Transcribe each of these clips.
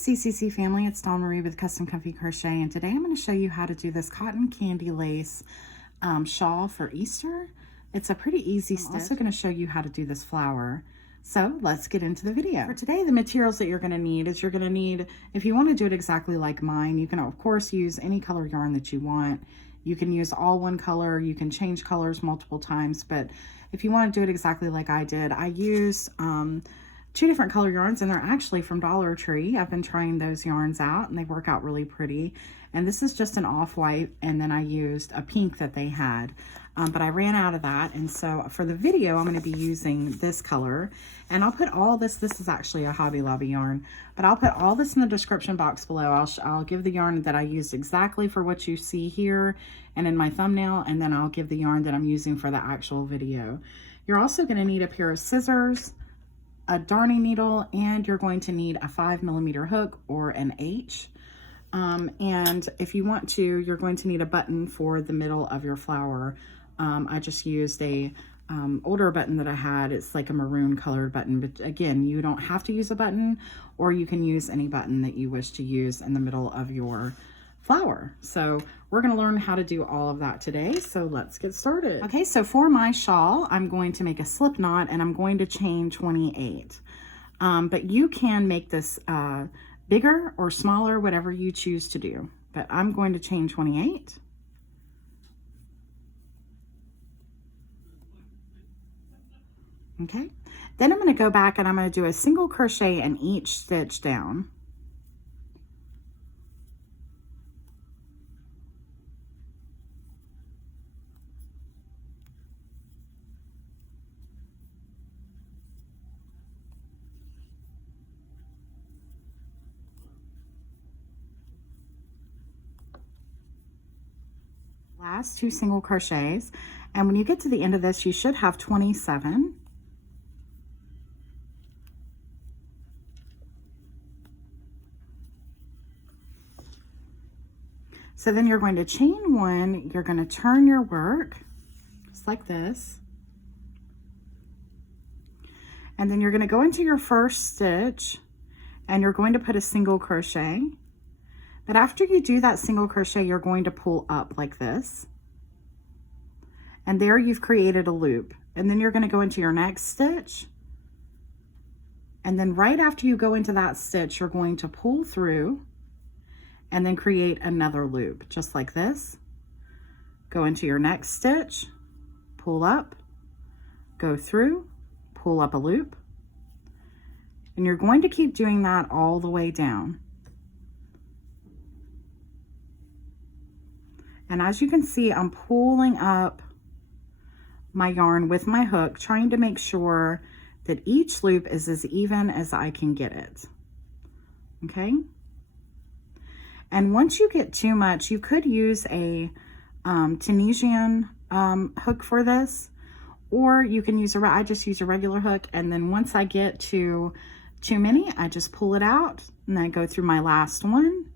CCC family, it's Dawn Marie with Custom Comfy Crochet, and today I'm going to show you how to do this cotton candy lace shawl for Easter. It's a pretty easy stitch. I'm also going to show you how to do this flower. So let's get into the video. For today, the materials that you're going to need is if you want to do it exactly like mine, you can of course use any color yarn that you want. You can use all one color, you can change colors multiple times, but if you want to do it exactly like I did, I use two different color yarns, and they're actually from Dollar Tree. I've been trying those yarns out and they work out really pretty. And this is just an off-white, and then I used a pink that they had, but I ran out of that. And so for the video, I'm going to be using this color, and I'll put all this is actually a Hobby Lobby yarn, but I'll put all this in the description box below. I'll give the yarn that I used exactly for what you see here and in my thumbnail, and then I'll give the yarn that I'm using for the actual video. You're also going to need a pair of scissors, a darning needle, and you're going to need a 5mm hook or an H. And if you want to, you're going to need a button for the middle of your flower. I just used a older button that I had. It's like a maroon colored button, but again, you don't have to use a button, or you can use any button that you wish to use in the middle of your flower. So we're going to learn how to do all of that today. So let's get started. Okay, so for my shawl, I'm going to make a slip knot, and I'm going to chain 28. But you can make this bigger or smaller, whatever you choose to do. But I'm going to chain 28. Okay, then I'm going to go back and I'm going to do a single crochet in each stitch down. Last two single crochets, and when you get to the end of this, you should have 27. So then you're going to chain one, you're going to turn your work just like this, and then you're going to go into your first stitch and you're going to put a single crochet. But after you do that single crochet, you're going to pull up like this, and there you've created a loop. And then you're going to go into your next stitch, and then right after you go into that stitch, you're going to pull through and then create another loop just like this. Go into your next stitch, pull up, go through, pull up a loop, and you're going to keep doing that all the way down. And as you can see, I'm pulling up my yarn with my hook, trying to make sure that each loop is as even as I can get it. Okay? And once you get too much, you could use a Tunisian hook for this, or you can use I just use a regular hook, and then once I get to too many, I just pull it out, and then I go through my last one,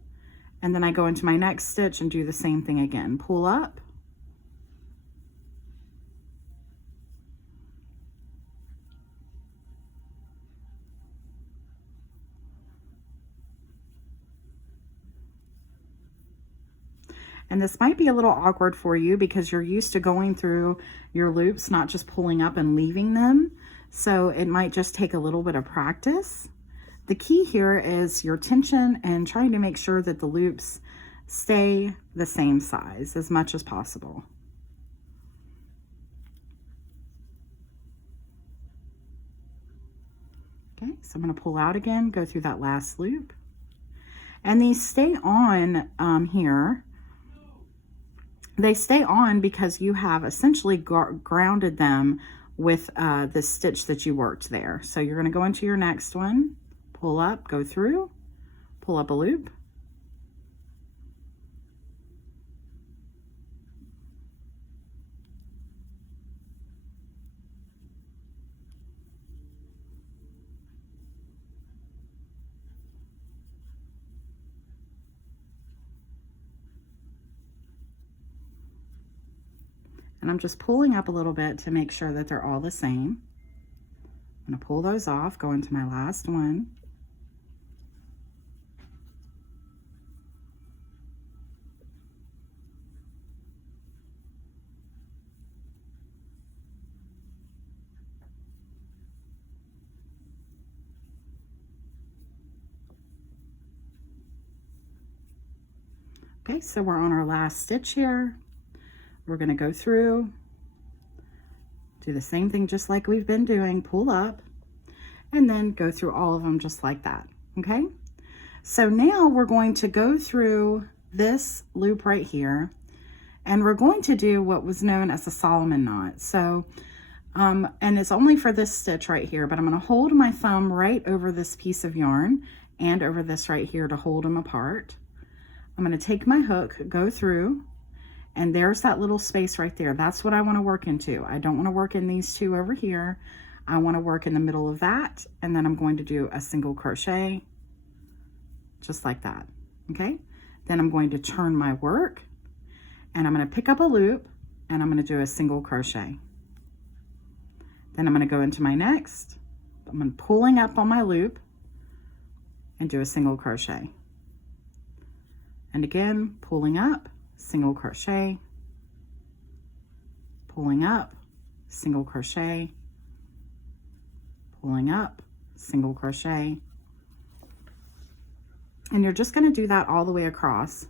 and then I go into my next stitch and do the same thing again. Pull up. And this might be a little awkward for you because you're used to going through your loops, not just pulling up and leaving them. So it might just take a little bit of practice. The key here is your tension and trying to make sure that the loops stay the same size as much as possible. Okay, so I'm going to pull out again, go through that last loop. And these stay on here. They stay on because you have essentially grounded them with the stitch that you worked there. So you're going to go into your next one, pull up, go through, pull up a loop. And I'm just pulling up a little bit to make sure that they're all the same. I'm going to pull those off, go into my last one. Okay, so we're on our last stitch here. We're going to go through, do the same thing just like we've been doing, pull up, and then go through all of them just like that. Okay, so now we're going to go through this loop right here, and we're going to do what was known as a Solomon knot. So and it's only for this stitch right here, but I'm going to hold my thumb right over this piece of yarn and over this right here to hold them apart. I'm going to take my hook, go through, and there's that little space right there. That's what I want to work into. I don't want to work in these two over here. I want to work in the middle of that, and then I'm going to do a single crochet just like that. Okay, then I'm going to turn my work, and I'm going to pick up a loop, and I'm going to do a single crochet. Then I'm going to go into my next. I'm pulling up on my loop and do a single crochet. And again, pulling up, single crochet, pulling up, single crochet, pulling up, single crochet. And you're just going to do that all the way across.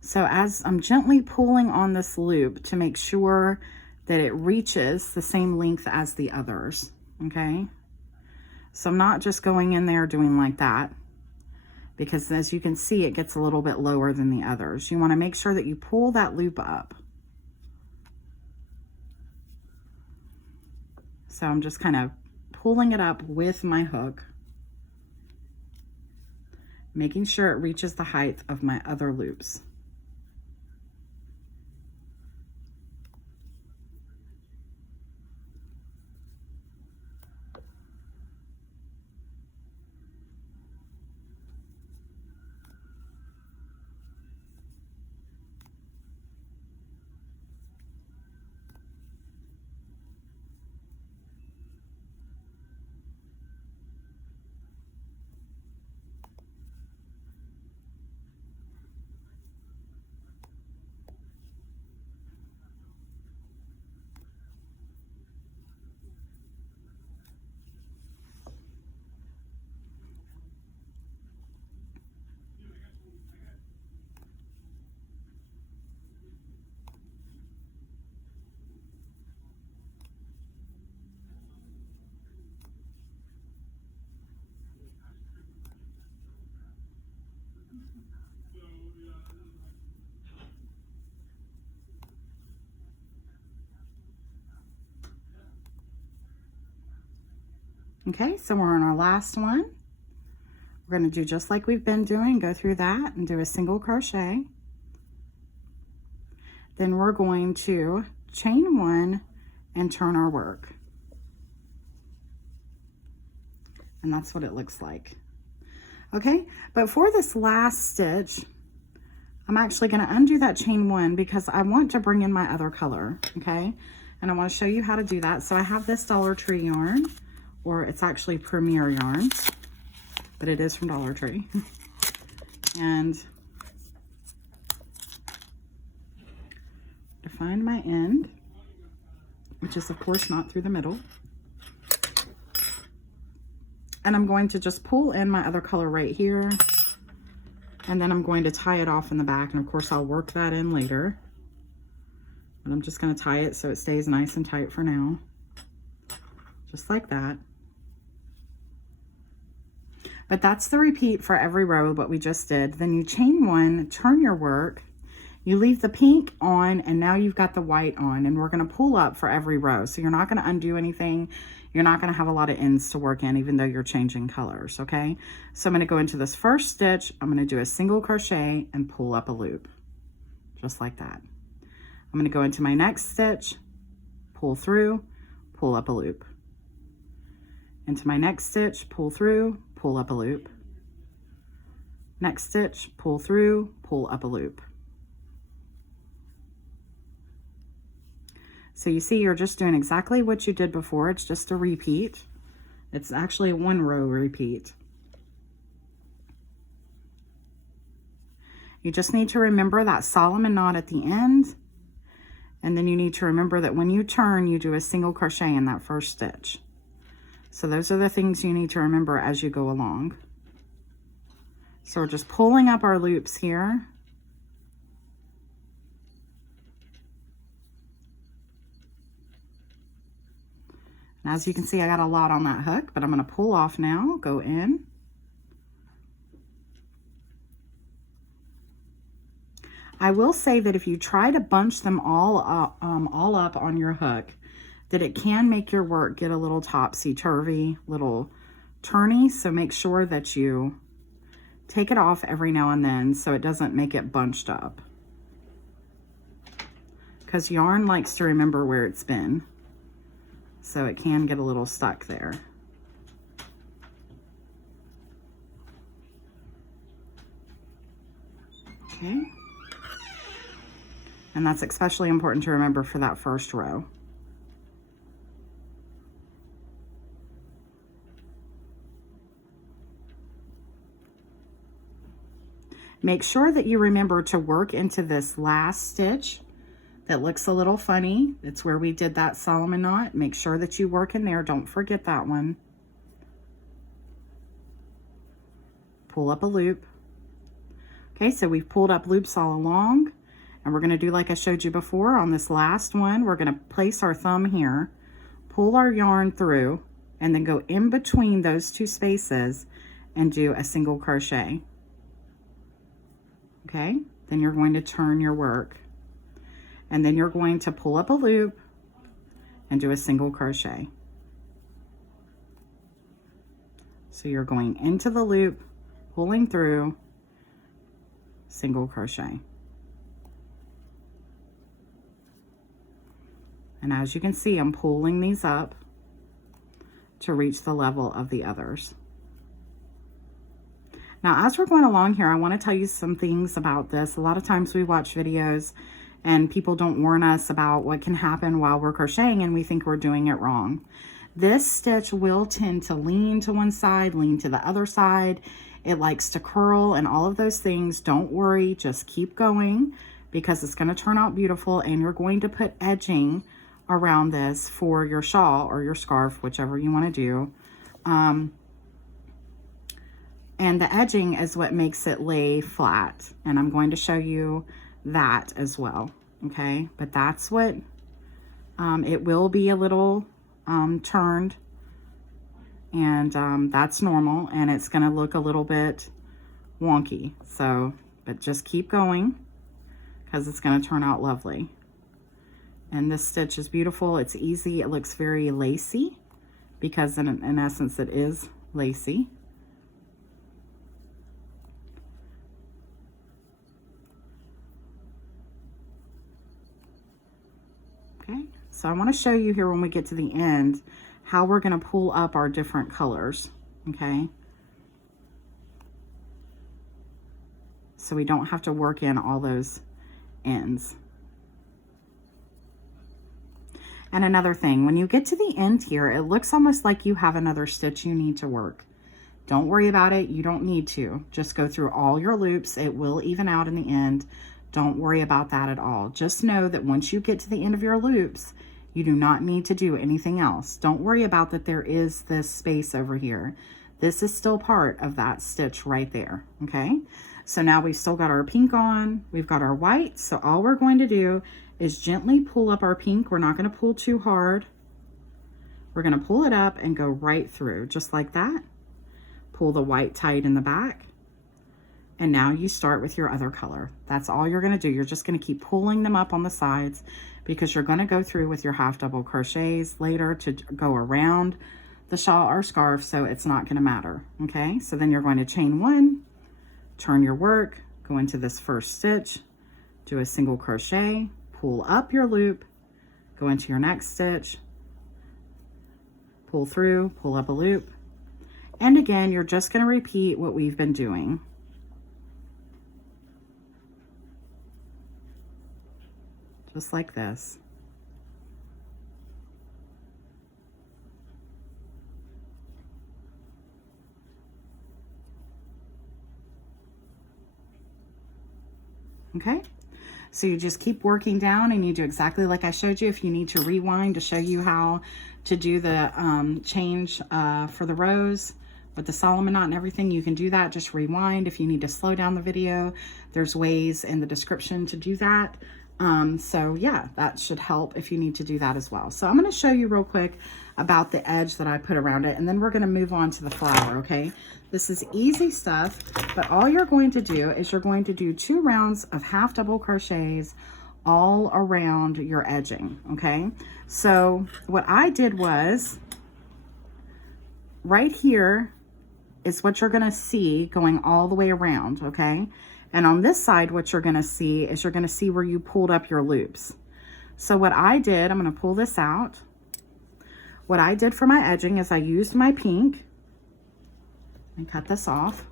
So as I'm gently pulling on this loop to make sure that it reaches the same length as the others, okay? So I'm not just going in there doing like that, because as you can see, it gets a little bit lower than the others. You want to make sure that you pull that loop up. So I'm just kind of pulling it up with my hook, making sure it reaches the height of my other loops. Okay, so we're on our last one. We're going to do just like we've been doing, go through that and do a single crochet. Then we're going to chain one and turn our work. And that's what it looks like. Okay, but for this last stitch, I'm actually going to undo that chain one because I want to bring in my other color, okay? And I want to show you how to do that. So I have this Dollar Tree yarn, or it's actually Premier yarn, but it is from Dollar Tree. And to find my end, which is of course not through the middle. And I'm going to just pull in my other color right here. And then I'm going to tie it off in the back. And of course I'll work that in later. But I'm just going to tie it so it stays nice and tight for now. Just like that. But that's the repeat for every row, what we just did. Then you chain one, turn your work, you leave the pink on, and now you've got the white on, and we're going to pull up for every row. So you're not going to undo anything. You're not going to have a lot of ends to work in, even though you're changing colors, okay? So I'm going to go into this first stitch. I'm going to do a single crochet and pull up a loop, just like that. I'm going to go into my next stitch, pull through, pull up a loop. Into my next stitch, pull through, pull up a loop. Next stitch, pull through, pull up a loop. So you see, you're just doing exactly what you did before. It's just a repeat. It's actually a one row repeat. You just need to remember that Solomon knot at the end. And then you need to remember that when you turn, you do a single crochet in that first stitch. So those are the things you need to remember as you go along. So we're just pulling up our loops here. And as you can see, I got a lot on that hook, but I'm going to pull off now, go in. I will say that if you try to bunch them all up on your hook, that it can make your work get a little topsy-turvy, little turny. So make sure that you take it off every now and then so it doesn't make it bunched up. Because yarn likes to remember where it's been. So it can get a little stuck there. Okay. And that's especially important to remember for that first row. Make sure that you remember to work into this last stitch that looks a little funny. It's where we did that Solomon knot. Make sure that you work in there. Don't forget that one. Pull up a loop. Okay, so we've pulled up loops all along. And we're going to do like I showed you before on this last one. We're going to place our thumb here, pull our yarn through, and then go in between those two spaces and do a single crochet. Okay, then you're going to turn your work. And then you're going to pull up a loop and do a single crochet. So you're going into the loop, pulling through, single crochet. And as you can see, I'm pulling these up to reach the level of the others. Now, as we're going along here, I want to tell you some things about this. A lot of times we watch videos and people don't warn us about what can happen while we're crocheting and we think we're doing it wrong. This stitch will tend to lean to one side, lean to the other side. It likes to curl and all of those things. Don't worry, just keep going because it's going to turn out beautiful, and you're going to put edging around this for your shawl or your scarf, whichever you want to do. And the edging is what makes it lay flat. And I'm going to show you that as well. Okay, but that's what, it will be a little turned, and that's normal, and it's going to look a little bit wonky. So, but just keep going because it's going to turn out lovely. And this stitch is beautiful. It's easy. It looks very lacy because in essence it is lacy. Okay, so I want to show you here when we get to the end how we're going to pull up our different colors. Okay, so we don't have to work in all those ends. And another thing, when you get to the end here, it looks almost like you have another stitch you need to work. Don't worry about it. You don't need to. Just go through all your loops. It will even out in the end. Don't worry about that at all. Just know that once you get to the end of your loops, you do not need to do anything else. Don't worry about that there is this space over here. This is still part of that stitch right there, okay? So now we've still got our pink on. We've got our white. So all we're going to do is gently pull up our pink. We're not going to pull too hard. We're going to pull it up and go right through, just like that. Pull the white tight in the back. And now you start with your other color. That's all you're going to do. You're just going to keep pulling them up on the sides because you're going to go through with your half double crochets later to go around the shawl or scarf, so it's not going to matter. Okay, so then you're going to chain one, turn your work, go into this first stitch, do a single crochet, pull up your loop, go into your next stitch, pull through, pull up a loop, and again you're just going to repeat what we've been doing. Just like this. Okay, so you just keep working down and you do exactly like I showed you. If you need to rewind to show you how to do the change for the rows with the Solomon knot and everything, you can do that. Just rewind. If you need to slow down the video, there's ways in the description to do that. So yeah, that should help if you need to do that as well. So I'm going to show you real quick about the edge that I put around it, and then we're going to move on to the flower. Okay, this is easy stuff, but all you're going to do is you're going to do 2 rounds of half double crochets all around your edging. Okay, so what I did was right here is what you're going to see going all the way around. Okay, and on this side, what you're going to see is you're going to see where you pulled up your loops. So what I did, I'm going to pull this out. What I did for my edging is I used my pink and cut this off.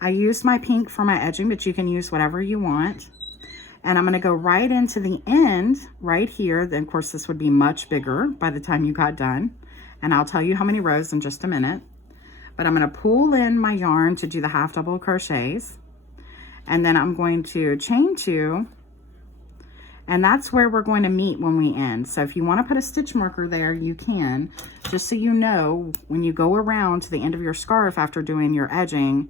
I used my pink for my edging, but you can use whatever you want. And I'm going to go right into the end right here. Then of course this would be much bigger by the time you got done. And I'll tell you how many rows in just a minute. But I'm going to pull in my yarn to do the half double crochets. And then I'm going to chain 2. And that's where we're going to meet when we end. So if you want to put a stitch marker there, you can, just so you know when you go around to the end of your scarf after doing your edging,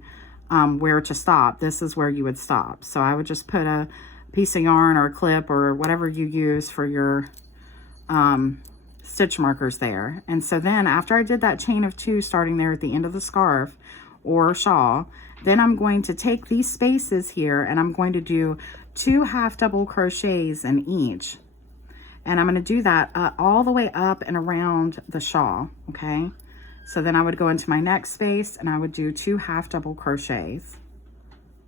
where to stop. This is where you would stop. So I would just put a piece of yarn or a clip or whatever you use for your stitch markers there. And so then after I did that chain of 2 starting there at the end of the scarf or shawl, then I'm going to take these spaces here and I'm going to do 2 half double crochets in each. And I'm going to do that all the way up and around the shawl. Okay, so then I would go into my next space and I would do 2 half double crochets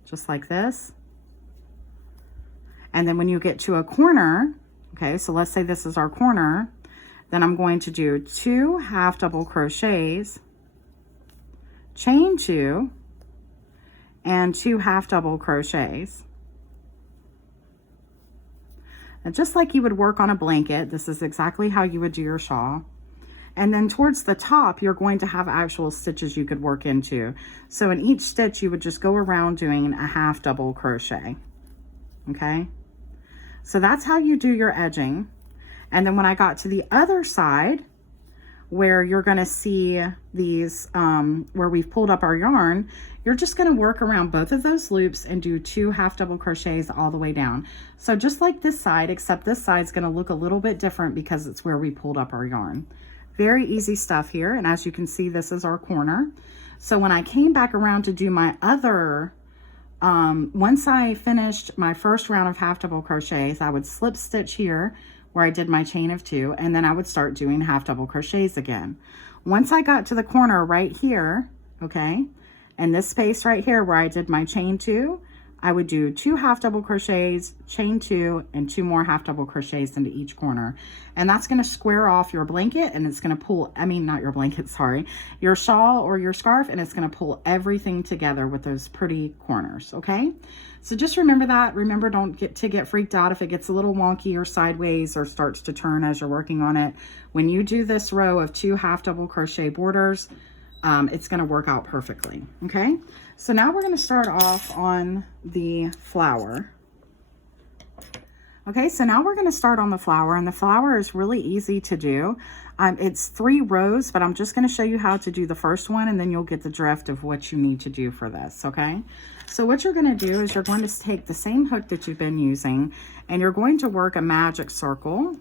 just like this. And then when you get to a corner, okay, so let's say this is our corner, then I'm going to do 2 half double crochets, chain 2, and 2 half double crochets. And just like you would work on a blanket, this is exactly how you would do your shawl. And then towards the top, you're going to have actual stitches you could work into. So in each stitch, you would just go around doing a half double crochet. Okay? So that's how you do your edging. And then when I got to the other side, where you're going to see these, where we've pulled up our yarn, you're just going to work around both of those loops and do 2 half double crochets all the way down. So just like this side, except this side's going to look a little bit different because it's where we pulled up our yarn. Very easy stuff here. And as you can see, this is our corner. So when I came back around to do my other, once I finished my first round of half double crochets, I would slip stitch here where I did my chain of 2, and then I would start doing half double crochets again. Once I got to the corner right here, okay, and this space right here where I did my chain 2, I would do 2 half double crochets, chain 2, and 2 more half double crochets into each corner. And that's going to square off your blanket, and it's going to pull, I mean, not your blanket, sorry, your shawl or your scarf, and it's going to pull everything together with those pretty corners, okay? So just remember that. Remember, don't get freaked out if it gets a little wonky or sideways or starts to turn as you're working on it. When you do this row of 2 half double crochet borders, it's going to work out perfectly. Okay, so now we're going to start off on the flower. Okay, so now we're going to start on the flower, and the flower is really easy to do. It's 3 rows, but I'm just going to show you how to do the first one, and then you'll get the drift of what you need to do for this. Okay, so what you're going to do is you're going to take the same hook that you've been using, and you're going to work a magic circle.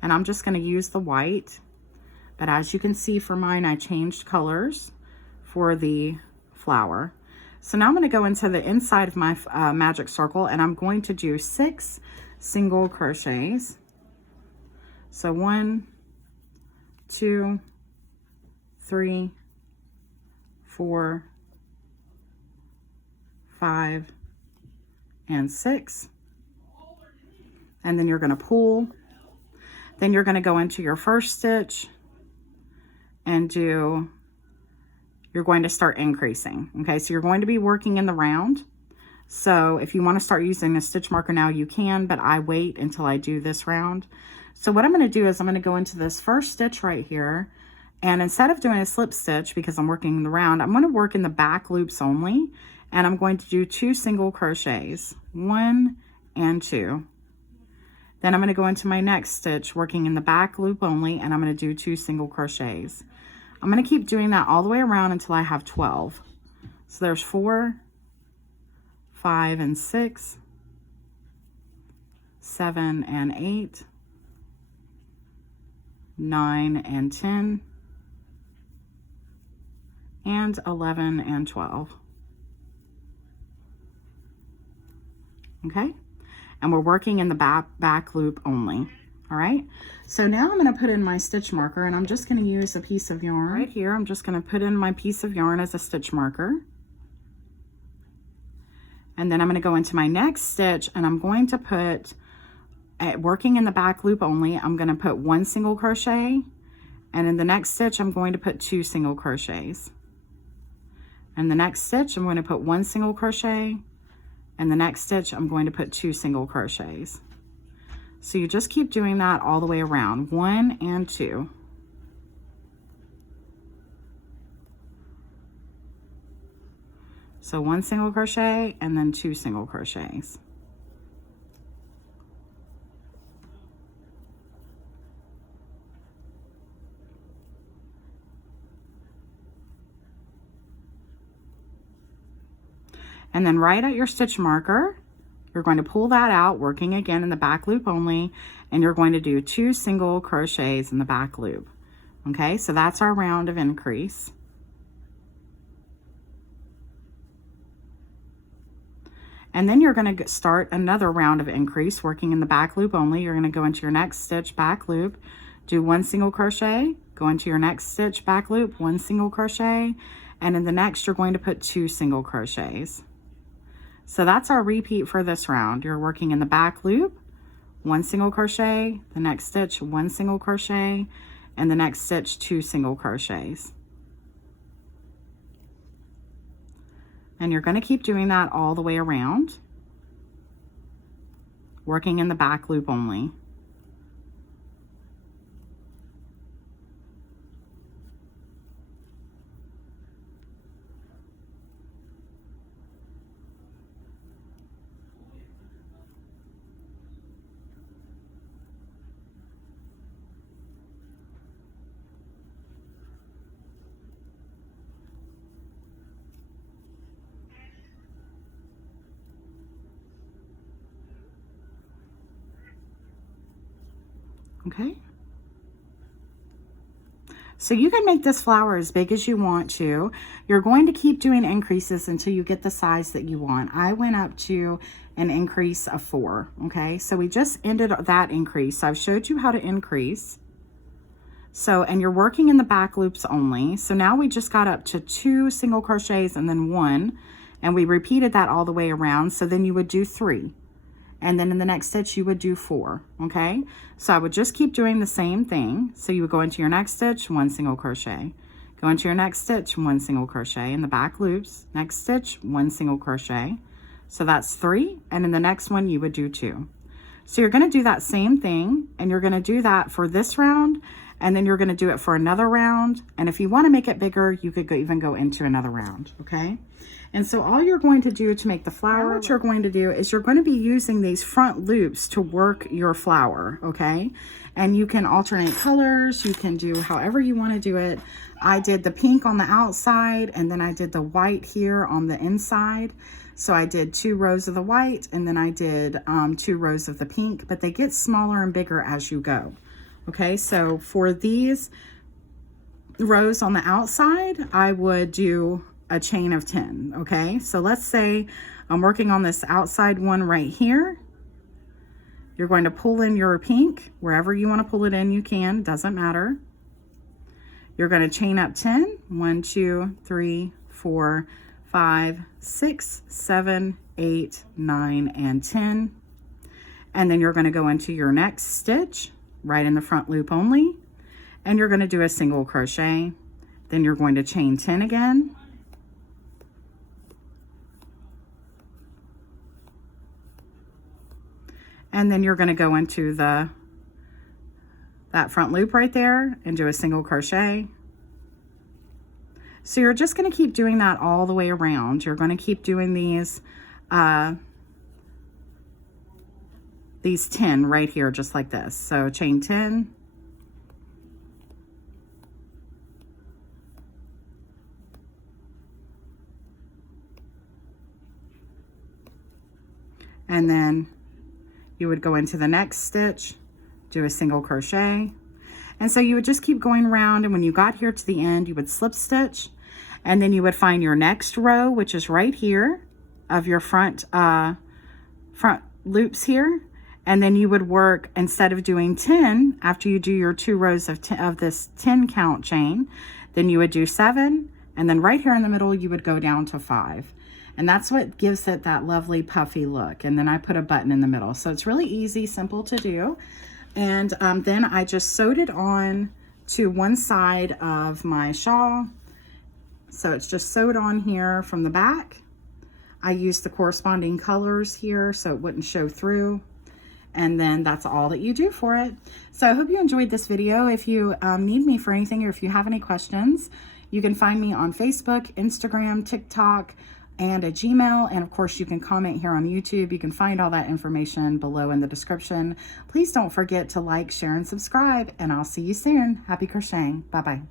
And I'm just going to use the white. But as you can see for mine, I changed colors for the flower. So now I'm going to go into the inside of my magic circle, and I'm going to do 6 single crochets. So 1, 2, 3, 4, 5, and 6. And then you're going to pull. Then you're going to go into your first stitch and you're going to start increasing. Okay, so you're going to be working in the round. So if you want to start using a stitch marker now, you can, but I wait until I do this round. So what I'm going to do is I'm going to go into this first stitch right here, and instead of doing a slip stitch, because I'm working in the round, I'm going to work in the back loops only, and I'm going to do 2 single crochets, 1 and 2. Then I'm going to go into my next stitch working in the back loop only, and I'm going to do 2 single crochets. I'm going to keep doing that all the way around until I have 12. So there's 4, 5 and 6, 7 and 8, 9 and 10, and 11 and 12. Okay, and we're working in the back loop only. All right, so now I'm going to put in my stitch marker, and I'm just going to use a piece of yarn right here. I'm just going to put in my piece of yarn as a stitch marker, and then I'm going to go into my next stitch, and I'm going to put, working in the back loop only, I'm going to put 1 single crochet, and in the next stitch I'm going to put 2 single crochets. And the next stitch I'm going to put 1 single crochet, and the next stitch I'm going to put 2 single crochets. So you just keep doing that all the way around, 1 and 2. So 1 single crochet and then 2 single crochets. And then right at your stitch marker, you're going to pull that out, working again in the back loop only, and you're going to do 2 single crochets in the back loop. Okay, so that's our round of increase. And then you're going to start another round of increase, working in the back loop only. You're going to go into your next stitch, back loop, do 1 single crochet, go into your next stitch, back loop, 1 single crochet, and in the next you're going to put 2 single crochets. So that's our repeat for this round. You're working in the back loop, 1 single crochet, the next stitch, 1 single crochet, and the next stitch, 2 single crochets. And you're going to keep doing that all the way around, working in the back loop only. Okay, so you can make this flower as big as you want to. You're going to keep doing increases until you get the size that you want. I went up to an increase of 4. Okay, so we just ended that increase. So I've showed you how to increase. So, and you're working in the back loops only. So now we just got up to 2 single crochets and then 1, and we repeated that all the way around. So then you would do 3. And then in the next stitch you would do 4. Okay, so I would just keep doing the same thing. So you would go into your next stitch, 1 single crochet, go into your next stitch, 1 single crochet in the back loops, next stitch, 1 single crochet. So that's 3, and in the next one you would do 2. So you're going to do that same thing, and you're going to do that for this round, and then you're going to do it for another round. And if you want to make it bigger, you could even go into another round. Okay, and so all you're going to do to make the flower, what you're going to do is you're going to be using these front loops to work your flower. Okay, and you can alternate colors, you can do however you want to do it. I did the pink on the outside, and then I did the white here on the inside. So I did 2 rows of the white, and then I did 2 rows of the pink, but they get smaller and bigger as you go. Okay, so for these rows on the outside, I would do a chain of 10. Okay, so let's say I'm working on this outside one right here. You're going to pull in your pink wherever you want to pull it in. You can, doesn't matter. You're going to chain up 10. 1, 2, 3, 4, 5, 6, 7, 8, 9, and 10. And then you're going to go into your next stitch right in the front loop only, and you're going to do a single crochet. Then you're going to chain 10 again, and then you're going to go into that front loop right there and do a single crochet. So you're just going to keep doing that all the way around. You're going to keep doing these 10 right here, just like this. So chain 10, and then you would go into the next stitch, do a single crochet. And so you would just keep going around, and when you got here to the end, you would slip stitch, and then you would find your next row, which is right here of your front loops here. And then you would work, instead of doing 10, after you do your 2 rows of this 10 count chain, then you would do 7, and then right here in the middle, you would go down to 5. And that's what gives it that lovely puffy look. And then I put a button in the middle. So it's really easy, simple to do. And then I just sewed it on to one side of my shawl. So it's just sewed on here from the back. I used the corresponding colors here so it wouldn't show through. And then that's all that you do for it. So I hope you enjoyed this video. If you need me for anything, or if you have any questions, you can find me on Facebook, Instagram, TikTok, and a Gmail. And of course, you can comment here on YouTube. You can find all that information below in the description. Please don't forget to like, share, and subscribe, and I'll see you soon. Happy crocheting. Bye-bye.